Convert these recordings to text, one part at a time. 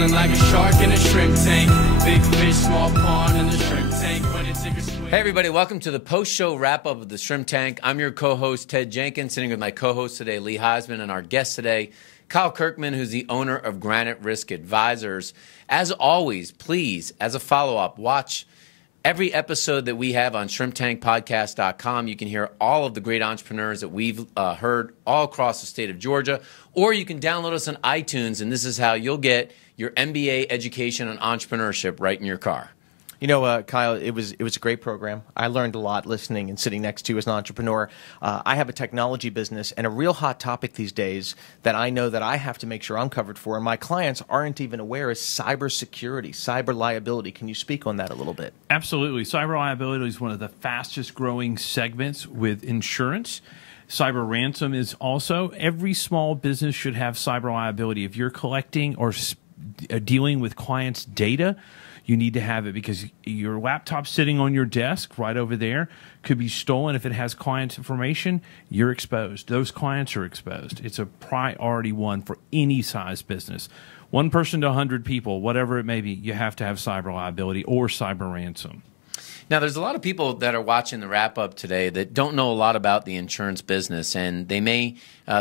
Swimming like a shark in a shrimp tank. Big fish, small pond in the shrimp tank. When it take a swim. Hey everybody, welcome to the post-show wrap-up of the Shrimp Tank. I'm your co-host, Ted Jenkins, sitting with my co-host today, Lee Heisman, and our guest today, Kyle Kirkman, who's the owner of Granite Risk Advisors. As always, please, as a follow-up, watch every episode that we have on shrimptankpodcast.com. You can hear all of the great entrepreneurs that we've heard all across the state of Georgia, or you can download us on iTunes, and this is how you'll get your MBA education on entrepreneurship right in your car. You know, Kyle, it was a great program. I learned a lot listening and sitting next to you as an entrepreneur. I have a technology business, and a real hot topic these days that I know that I have to make sure I'm covered for, and my clients aren't even aware, is cybersecurity, cyber liability. Can you speak on that a little bit? Absolutely. Cyber liability is one of the fastest growing segments with insurance. Cyber ransom is also. Every small business should have cyber liability. If you're collecting or dealing with clients' data, you need to have it, because your laptop sitting on your desk right over there could be stolen. If it has client information, you're exposed. Those clients are exposed. It's a priority one for any size business. 1 person to 100 people, whatever it may be, you have to have cyber liability or cyber ransom. Now, there's a lot of people that are watching the wrap-up today that don't know a lot about the insurance business, and they may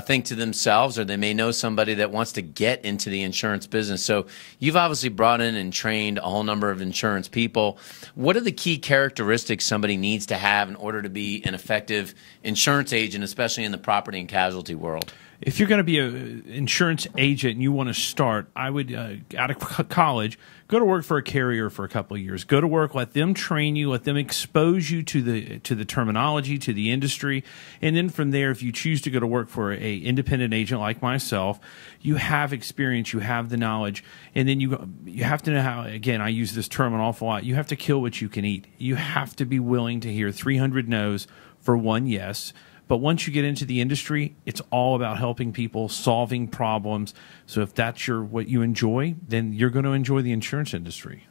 think to themselves, or they may know somebody that wants to get into the insurance business. So you've obviously brought in and trained a whole number of insurance people. What are the key characteristics somebody needs to have in order to be an effective insurance agent, especially in the property and casualty world? If you're going to be an insurance agent and you want to start, I would, out of college, go to work for a carrier for a couple of years. Go to work, let them train you, let them expose you to the terminology, to the industry, and then from there, if you choose to go to work for an independent agent like myself, you have experience, you have the knowledge, and then you have to know how, again, I use this term an awful lot, you have to kill what you can eat. You have to be willing to hear 300 no's for 1 yes. But once you get into the industry, it's all about helping people, solving problems. So if that's what you enjoy, then you're going to enjoy the insurance industry.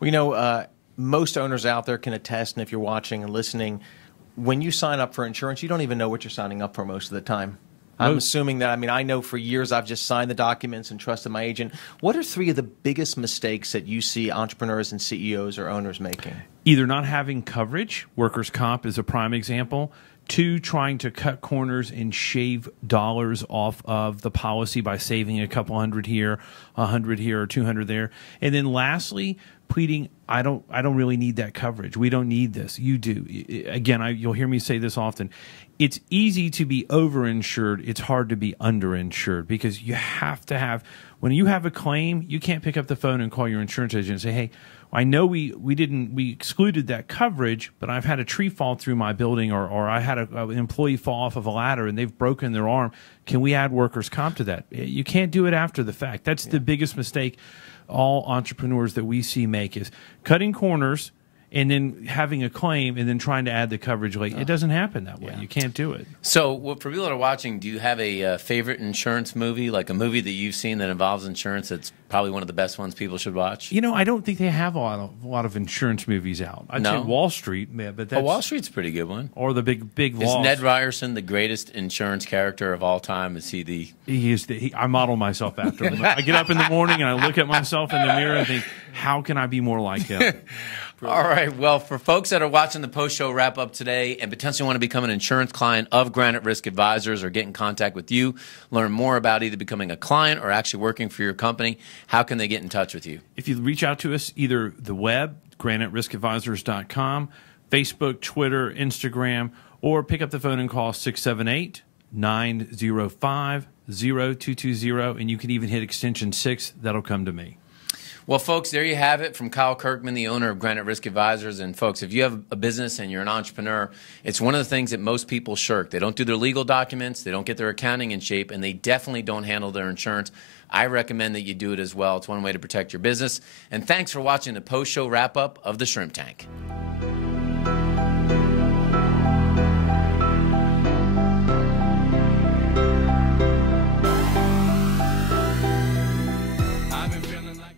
Well, you know, most owners out there can attest, and if you're watching and listening, when you sign up for insurance, you don't even know what you're signing up for most of the time. I'm assuming that. I mean, I know for years I've just signed the documents and trusted my agent. What are 3 of the biggest mistakes that you see entrepreneurs and CEOs or owners making? Either not having coverage, workers' comp is a prime example. 2, trying to cut corners and shave dollars off of the policy by saving a couple hundred here, 100 here, or 200 there. And then lastly, pleading, I don't really need that coverage. We don't need this. You do. Again, you'll hear me say this often. It's easy to be overinsured. It's hard to be underinsured, because you have to have, when you have a claim, you can't pick up the phone and call your insurance agent and say, hey, I know we excluded that coverage, but I've had a tree fall through my building, or I had an employee fall off of a ladder and they've broken their arm. Can we add workers' comp to that? You can't do it after the fact. That's the biggest mistake all entrepreneurs that we see make, is cutting corners and then having a claim and then trying to add the coverage late. It doesn't happen that way. You can't do it. So for people that are watching, do you have a favorite insurance movie, like a movie that you've seen that involves insurance that's probably one of the best ones people should watch? You know, I don't think they have a lot of insurance movies out. I'd say Wall Street, but that's... Wall Street's a pretty good one. Or the big Is loss. Ned Ryerson the greatest insurance character of all time? Is he the... He is I model myself after him. I get up in the morning and I look at myself in the mirror and think, how can I be more like him? All right. Well, for folks that are watching the post-show wrap-up today and potentially want to become an insurance client of Granite Risk Advisors, or get in contact with you, learn more about either becoming a client or actually working for your company, how can they get in touch with you? If you reach out to us, either the web, graniteriskadvisors.com, Facebook, Twitter, Instagram, or pick up the phone and call 678-905-0220, and you can even hit extension 6. That'll come to me. Well, folks, there you have it from Kyle Kirkman, the owner of Granite Risk Advisors. And, folks, if you have a business and you're an entrepreneur, it's one of the things that most people shirk. They don't do their legal documents, they don't get their accounting in shape, and they definitely don't handle their insurance. I recommend that you do it as well. It's one way to protect your business. And thanks for watching the post-show wrap-up of the Shrimp Tank.